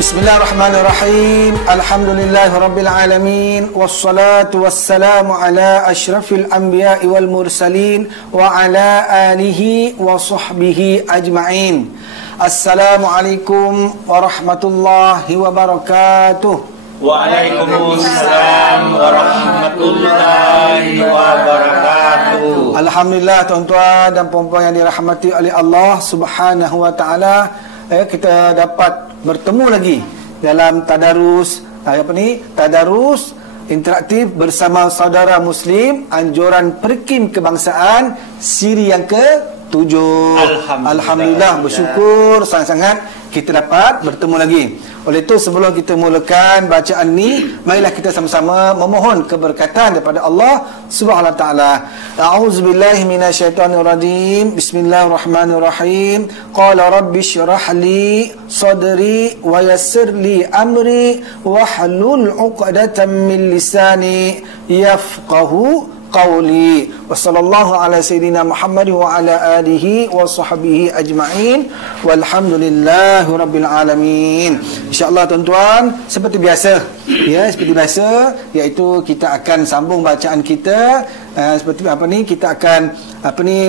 Bismillahirrahmanirrahim. Alhamdulillahirabbil alamin wassalatu wassalamu ala asyrafil anbiya'i wal mursalin wa ala alihi wa sahbihi ajma'in. Assalamualaikum warahmatullahi wabarakatuh. Waalaikumsalam warahmatullahi wabarakatuh. Alhamdulillah, tuan-tuan dan puan-puan yang dirahmati oleh Allah Subhanahu wa taala, kita dapat bertemu lagi dalam tadarus tadarus interaktif bersama saudara muslim anjuran perkim kebangsaan siri yang ke-7. Alhamdulillah, bersyukur sangat-sangat kita dapat bertemu lagi. Oleh itu, sebelum kita mulakan bacaan ni, marilah kita sama-sama memohon keberkatan daripada Allah Subhanahu wa taala. A'udzubillahi minasyaitonirrajim. Bismillahirrahmanirrahim. Qala rabbishrah li sadri wa yassir li amri wa hlul 'uqdatam min lisani yafqahu qawli. Wa sallallahu ala sayyidina Muhammad wa ala alihi wa sahbihi ajma'in. Walhamdulillahi rabbil alamin. InsyaAllah tuan-tuan, seperti biasa, iaitu kita akan sambung bacaan kita. Kita akan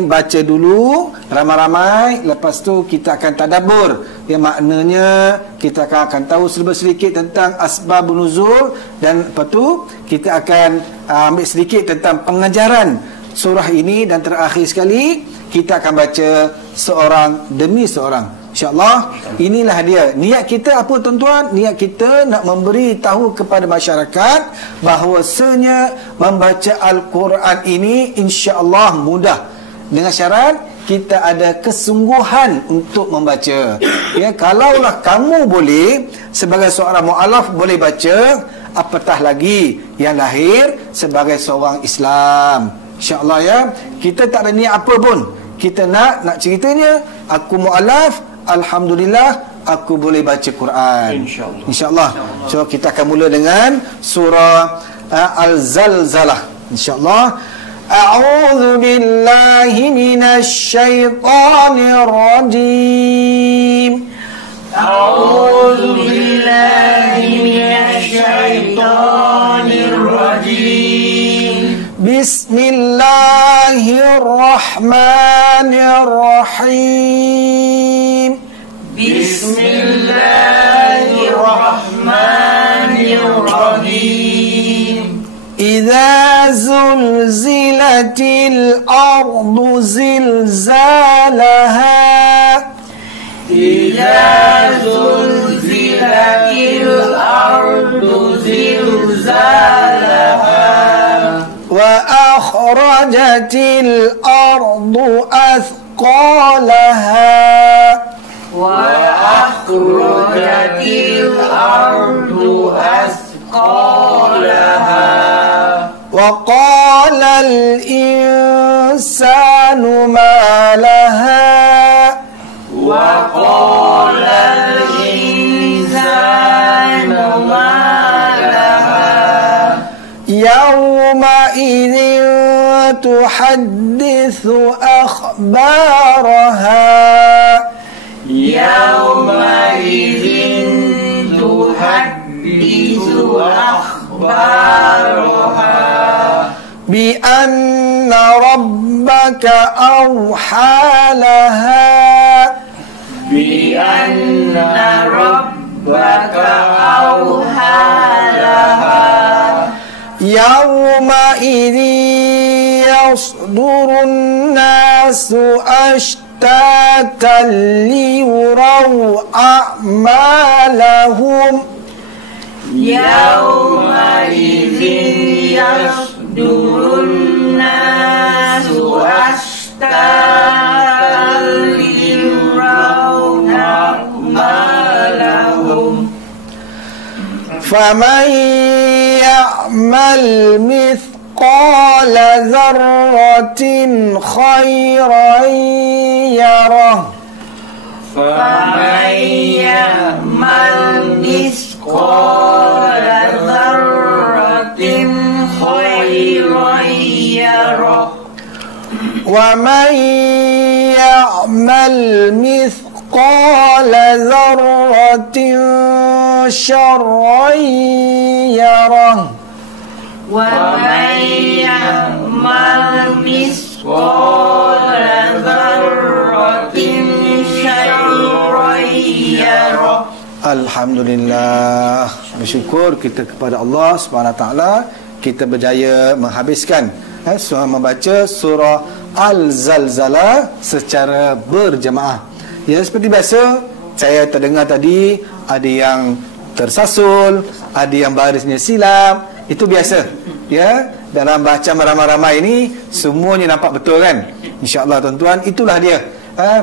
baca dulu ramai-ramai, lepas tu kita akan tadabbur, maknanya kita akan tahu sedikit tentang asbabun nuzul, dan lepas tu kita akan ambil sedikit tentang pengajaran surah ini, dan terakhir sekali kita akan baca seorang demi seorang. InsyaAllah, inilah dia. Niat kita apa tuan-tuan? Niat kita nak memberi tahu kepada masyarakat bahawasanya membaca Al-Quran ini insyaAllah mudah, dengan syarat kita ada kesungguhan untuk membaca. Kalaulah kamu boleh sebagai seorang mu'alaf boleh baca, apatah lagi yang lahir sebagai seorang Islam. InsyaAllah kita tak ada niat apa pun. Kita nak ceritanya, aku mu'alaf, alhamdulillah aku boleh baca Quran. InsyaAllah. So kita akan mula dengan surah Al-Zalzalah. InsyaAllah. A'udzu billahi minasy syaithanir rajim. A'udzu billahi minasy syaithanir rajim. Bismillahirrahmanirrahim. Bismillahirrahmanirrahim. Idza zulzilatil ardu zilzalaha. Idza zulzilatil ardu zilzalaha. Wa akhrajatil ardu athqalaha. Wa akhrajatil ardu athqalaha. Wa qala al-insanu ma laha. Wa qala al-insanu ma laha. Yawma idzin tuhaddithu akhbaraha. Yawma idzin tuhaddithu akhbaraha. Bi anna rabbaka awha laha. Bi anna rabbaka awha laha. Yawma idzin yasdurun nasu ashtatan liyuraw a'malahum. Yawma idzin yasdurun nasu ashtatan liyuraw a'malahum. Faman ya'mal mithqala dzarratin khairan yarah. Faman ya'mal mithqala dzarratin khairan yarah. ومن يعمل مثقال mithqala dzarratin syarran yarah. ومن يعمل مثقال ذرة شرا يره. Alhamdulillah, bersyukur kita kepada Allah Subhanahu taala, kita berjaya menghabiskan surah membaca surah Al-Zalzalah secara berjemaah. Ya, seperti biasa saya terdengar tadi ada yang tersasul, ada yang barisnya silap. Itu biasa. Ya, dalam bacaan ramai-ramai ini semuanya nampak betul kan? Insya-Allah tuan-tuan, itulah dia.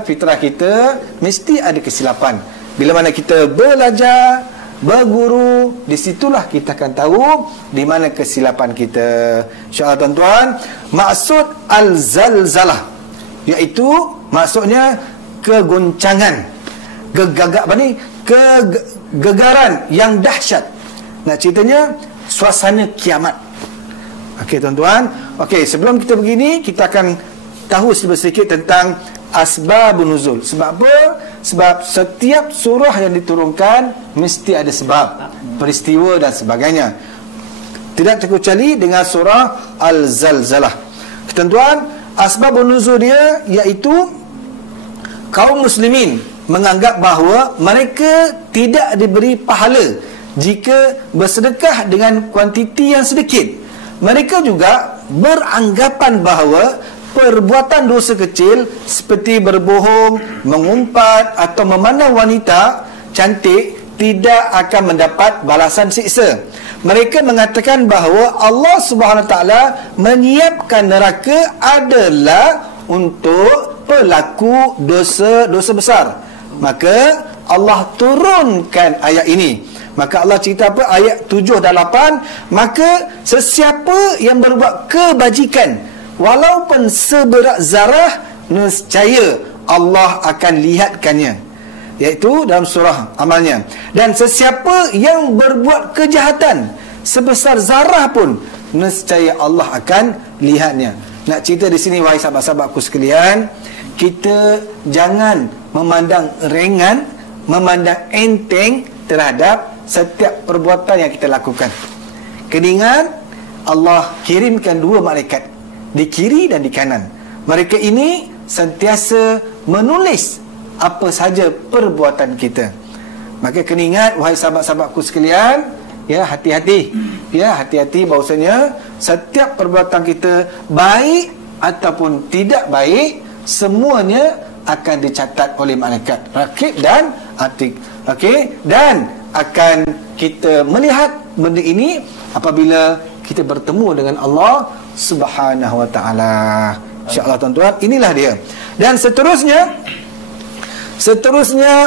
Fitrah kita mesti ada kesilapan. Bila mana kita belajar, berguru, di situlah kita akan tahu di mana kesilapan kita. Insya-Allah tuan-tuan, maksud al-zalzalah iaitu maksudnya kegoncangan, kegegaran yang dahsyat. Nak ceritanya suasana kiamat. Okey tuan-tuan, okey, sebelum kita begini kita akan tahu sedikit tentang asbabun nuzul. Sebab apa? Sebab setiap surah yang diturunkan mesti ada sebab, peristiwa dan sebagainya. Tidak terkecuali dengan surah Al-Zalzalah. Tuan-tuan, asbabun nuzul dia iaitu kaum muslimin menganggap bahawa mereka tidak diberi pahala jika bersedekah dengan kuantiti yang sedikit. Mereka juga beranggapan bahawa perbuatan dosa kecil seperti berbohong, mengumpat atau memandang wanita cantik tidak akan mendapat balasan siksa. Mereka mengatakan bahawa Allah Subhanahu Wa Taala menyiapkan neraka adalah untuk pelaku dosa besar. Maka Allah turunkan ayat ini. Maka Allah cerita apa? Ayat 7 dan 8. Maka sesiapa yang berbuat kebajikan walaupun seberat zarah, nescaya Allah akan lihatkannya. Iaitu dalam surah amalnya. Dan sesiapa yang berbuat kejahatan sebesar zarah pun, nescaya Allah akan lihatnya. Nak cerita di sini, wahai sahabat-sahabatku sekalian, kita jangan memandang ringan, memandang enteng terhadap setiap perbuatan yang kita lakukan. Kena Allah kirimkan dua malaikat di kiri dan di kanan. Mereka ini sentiasa menulis apa saja perbuatan kita. Maka kena ingat, wahai sahabat-sahabatku sekalian, ya, hati-hati. Ya, hati-hati bahawasanya setiap perbuatan kita, baik ataupun tidak baik, semuanya akan dicatat oleh malaikat rakib dan atid. Okey, dan akan kita melihat benda ini apabila kita bertemu dengan Allah Subhanahu Wa Taala. Insya-Allah tuan-tuan, inilah dia. Dan seterusnya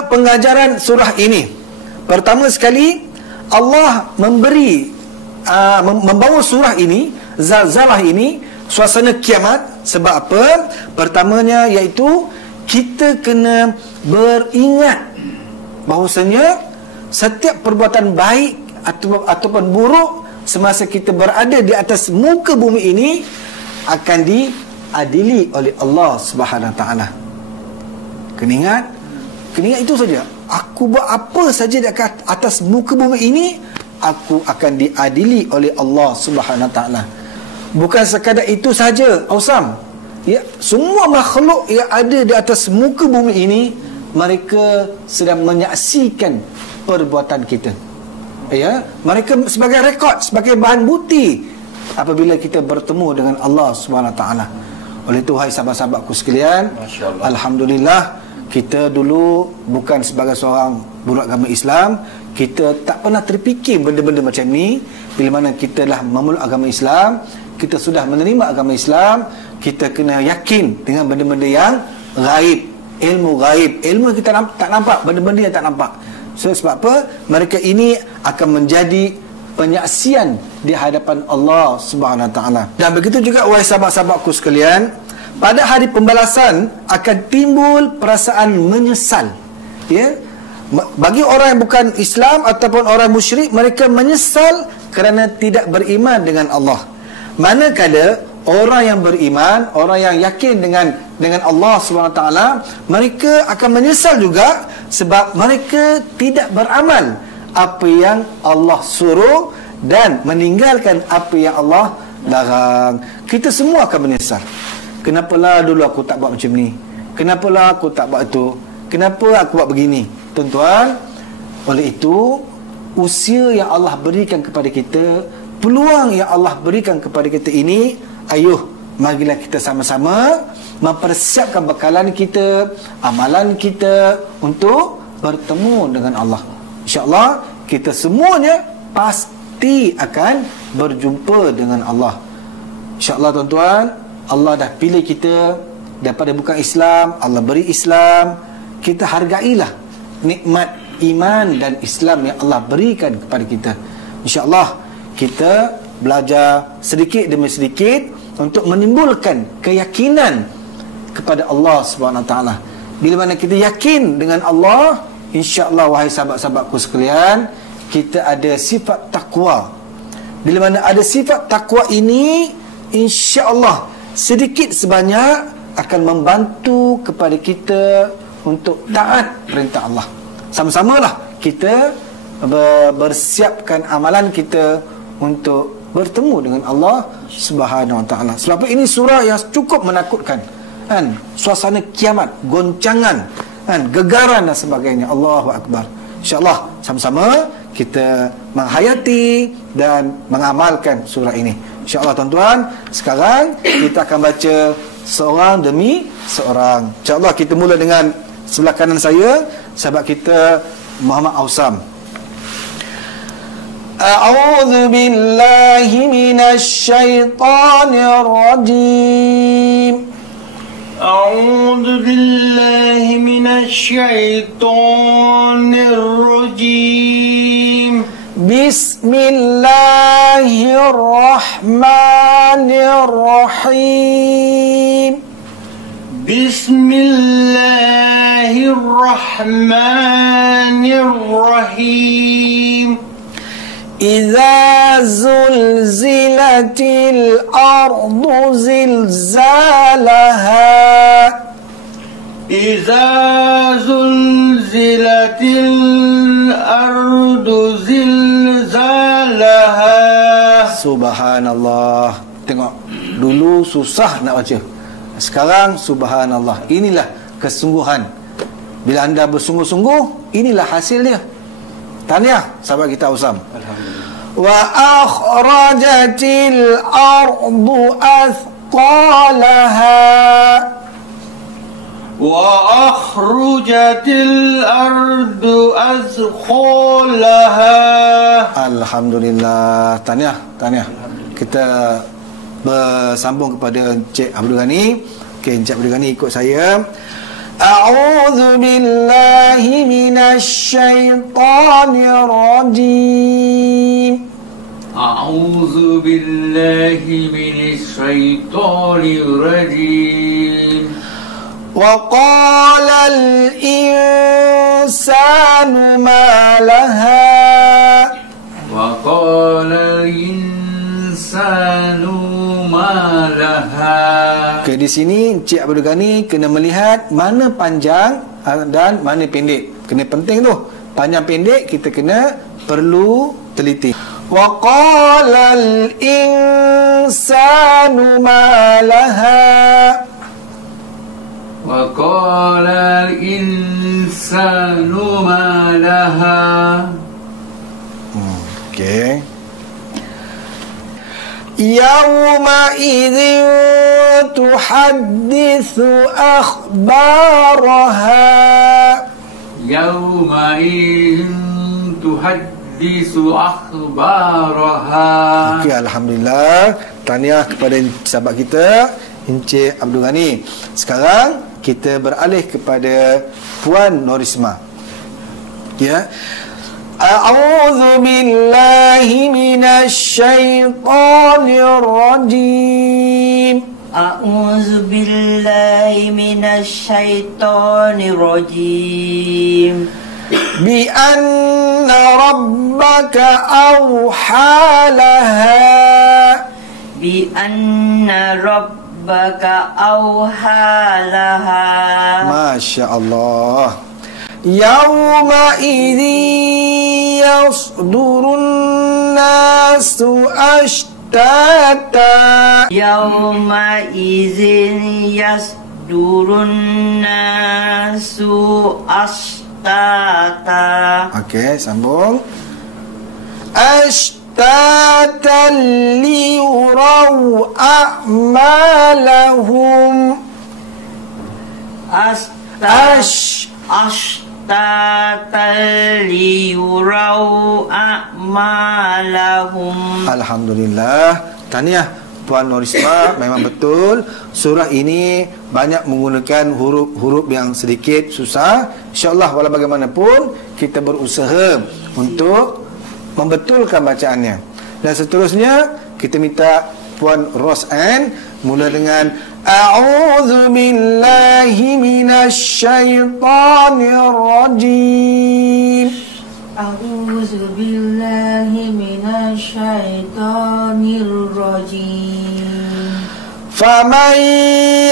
pengajaran surah ini. Pertama sekali Allah membawa surah ini, Zalzalah ini, suasana kiamat. Sebab apa? Pertamanya iaitu kita kena beringat bahawasanya setiap perbuatan baik ataupun buruk semasa kita berada di atas muka bumi ini akan diadili oleh Allah Subhanahu Taala. Kena ingat itu saja. Aku buat apa saja di atas muka bumi ini, aku akan diadili oleh Allah Subhanahu Taala. Bukan sekadar itu saja, Ausam. Ya, semua makhluk yang ada di atas muka bumi ini, mereka sedang menyaksikan perbuatan kita. Ya, mereka sebagai rekod, sebagai bahan bukti apabila kita bertemu dengan Allah Subhanahu Taala. Oleh itu, hai sahabat-sahabatku sekalian, alhamdulillah, kita dulu bukan sebagai seorang budak agama Islam, kita tak pernah terfikir benda-benda macam ni. Bila mana kita dah memeluk agama Islam, kita sudah menerima agama Islam, kita kena yakin dengan benda-benda yang gaib, ilmu gaib, ilmu kita tak nampak, benda-benda yang tak nampak. So, sebab apa? Mereka ini akan menjadi penyaksian di hadapan Allah Subhanahu Wa Taala. Dan begitu juga, wahai sahabat-sahabatku sekalian, pada hari pembalasan akan timbul perasaan menyesal. Ya, bagi orang yang bukan Islam ataupun orang musyrik, mereka menyesal kerana tidak beriman dengan Allah. Manakala orang yang beriman, orang yang yakin dengan Allah SWT, mereka akan menyesal juga sebab mereka tidak beramal apa yang Allah suruh dan meninggalkan apa yang Allah larang. Kita semua akan menyesal. Kenapalah dulu aku tak buat macam ni? Kenapalah aku tak buat itu? Kenapa aku buat begini? Tuan-tuan, oleh itu usia yang Allah berikan kepada kita, peluang yang Allah berikan kepada kita ini, ayuh, marilah kita sama-sama mempersiapkan bekalan kita, amalan kita untuk bertemu dengan Allah. InsyaAllah kita semuanya pasti akan berjumpa dengan Allah. InsyaAllah tuan-tuan, Allah dah pilih kita daripada bukan Islam, Allah beri Islam. Kita hargailah nikmat iman dan Islam yang Allah berikan kepada kita. InsyaAllah kita belajar sedikit demi sedikit untuk menimbulkan keyakinan kepada Allah SWT. Bila mana kita yakin dengan Allah, insya-Allah wahai sahabat-sahabatku sekalian, kita ada sifat takwa. Bila mana ada sifat takwa ini, insya-Allah sedikit sebanyak akan membantu kepada kita untuk taat perintah Allah. Sama-samalah kita bersiapkan amalan kita untuk bertemu dengan Allah Subhanahu Wa Taala. Sebab ini surah yang cukup menakutkan, kan? Suasana kiamat, goncangan, kan? Gegaran dan sebagainya. Allahu Akbar. InsyaAllah sama-sama kita menghayati dan mengamalkan surah ini. InsyaAllah tuan-tuan, sekarang kita akan baca seorang demi seorang. InsyaAllah kita mula dengan sebelah kanan saya, sahabat kita Muhammad Awsam. A'udzu billahi minasy syaithanir rajim. A'udzu billahi minasy syaithanir rajim. Bismillahirrahmanirrahim. Bismillahirrahmanirrahim. Idza zulzilatil ardu zilzalaha. Idza zulzilatil ardu zilzalaha. Subhanallah. Tengok, dulu susah nak baca, sekarang subhanallah. Inilah kesungguhan. Bila anda bersungguh-sungguh, inilah hasil dia. Tahniah sahabat kita Awsam. Wa akhrajatil ardu athqalaha. Wa akhrajatil ardu athqalaha. Alhamdulillah. Tahniah. Kita bersambung kepada Encik Abdul Ghani. Okey, Encik Abdul Ghani ikut saya. A'udzu billahi minasy syaithanir rajim. A'udzu billahi minasy syaithanir rajim. Wa qala al-insanu ma laha. Wa qala al-insanu ma laha. Okay, di sini Encik Abdul Ghani kena melihat mana panjang dan mana pendek. Kena penting tu. Panjang pendek kita kena perlu teliti. Wa qala al-insanu ma laha. Wa qala al-insanu ma laha. Okey. Yawma idzin tuhadditsu akhbaraha. Yawma idzin tuhadditsu akhbaraha. Okey, alhamdulillah. Tahniah kepada sahabat kita Encik Abdul Ghani. Sekarang kita beralih kepada Puan Norisma. Ya. A'udzu billahi minasy syaithanir rajim. A'udzu billahi minasy syaithanir rajim. Bi anna rabbaka awha laha. بأن ربك أوحى لها. Masya Allah. Yawma'idhin yasdurun nasu ashtata. Yawma'idhin yasdurun nasu ashtata. Okey, sambung. Ashtatan liyuraw a'malahum. Ashtatan liyuraw a'malahum. Alhamdulillah. Tahniah Puan Norisma, memang betul surah ini banyak menggunakan huruf-huruf yang sedikit susah. InsyaAllah walau bagaimanapun kita berusaha untuk membetulkan bacaannya. Dan seterusnya kita minta Puan Rosanne mula dengan A'udzu billahi minasy syaithanir rajim. A'udzu billahi minasy syaitonir rajim. Faman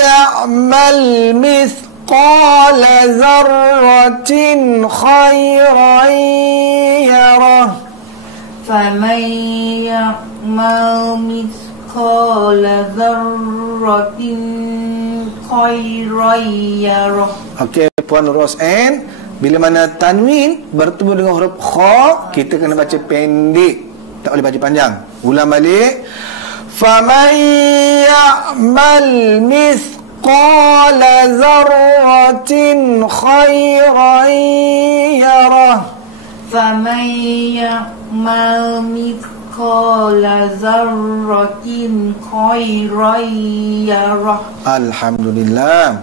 ya'mal mithqala dzarratin khairan yarah. Faman ya'mal mithqala dzarratin khairan yarah. Okey, Puan Rosanne, bila mana tanwin bertemu dengan huruf kha, kita kena baca pendek, tak boleh baca panjang. Ulang balik. Faman ya'mal mithqala dzarratin khairan yarah. Faman ya'mal mithqala dzarratin khairan yarah. Alhamdulillah.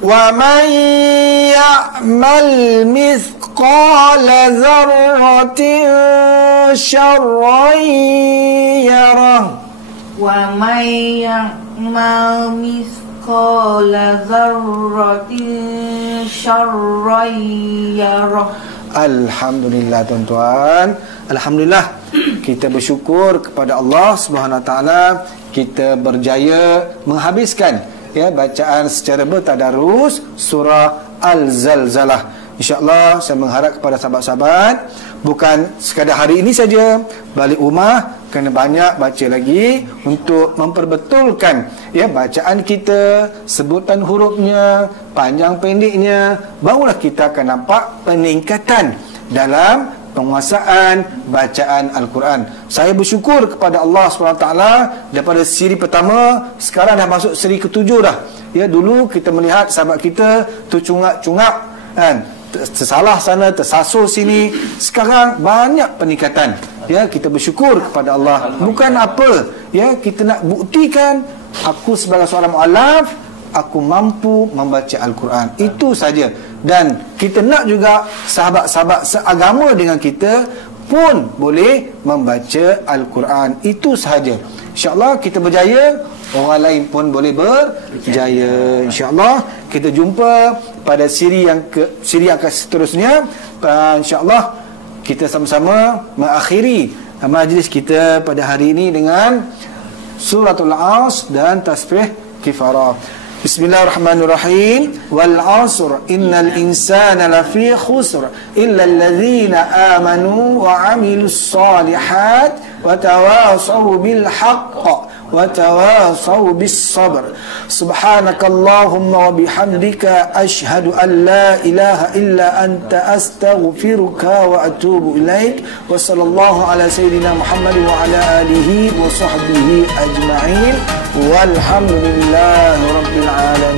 Wa man ya'mal mithqala dzarratin syarran yarah. Wa man ya'mal mithqala dzarratin syarran yarah. Alhamdulillah tuan-tuan. Alhamdulillah kita bersyukur kepada Allah Subhanahu Wa Taala, kita berjaya menghabiskan bacaan secara bertadarus surah Al-Zalzalah. InsyaAllah saya mengharap kepada sahabat-sahabat bukan sekadar hari ini saja, balik rumah kena banyak baca lagi untuk memperbetulkan bacaan kita, sebutan hurufnya, panjang pendeknya, barulah kita akan nampak peningkatan dalam penguasaan bacaan Al-Quran. Saya bersyukur kepada Allah SWT daripada siri pertama sekarang dah masuk siri ke-7 dah. Dulu kita melihat sahabat kita tercungap-cungap kan, tersalah sana, tersasul sini. Sekarang banyak peningkatan. Kita bersyukur kepada Allah. Bukan apa, kita nak buktikan aku sebagai seorang mu'allaf, aku mampu membaca Al-Quran. Itu saja. Dan kita nak juga sahabat-sahabat seagama dengan kita pun boleh membaca Al-Quran. Itu sahaja. InsyaAllah kita berjaya, orang lain pun boleh berjaya. InsyaAllah kita jumpa pada siri yang akan seterusnya. InsyaAllah kita sama-sama mengakhiri majlis kita pada hari ini dengan Suratul Asr dan tasbih kifarah. Bismillahirrahmanirrahim. Wal 'asr innal insana lafi khusr illa alladhina amanu wa 'amilus solihat wa tawasaw bil haqq wa tawasaw bis sabr. Subhanakallahumma wa bihamdika ashhadu an la ilaha illa anta astaghfiruka wa atubu ilaik. Wa sallallahu ala sayyidina Muhammad wa ala alihi wa sahbihi ajma'in. Walhamdulillahi rabbil alamin.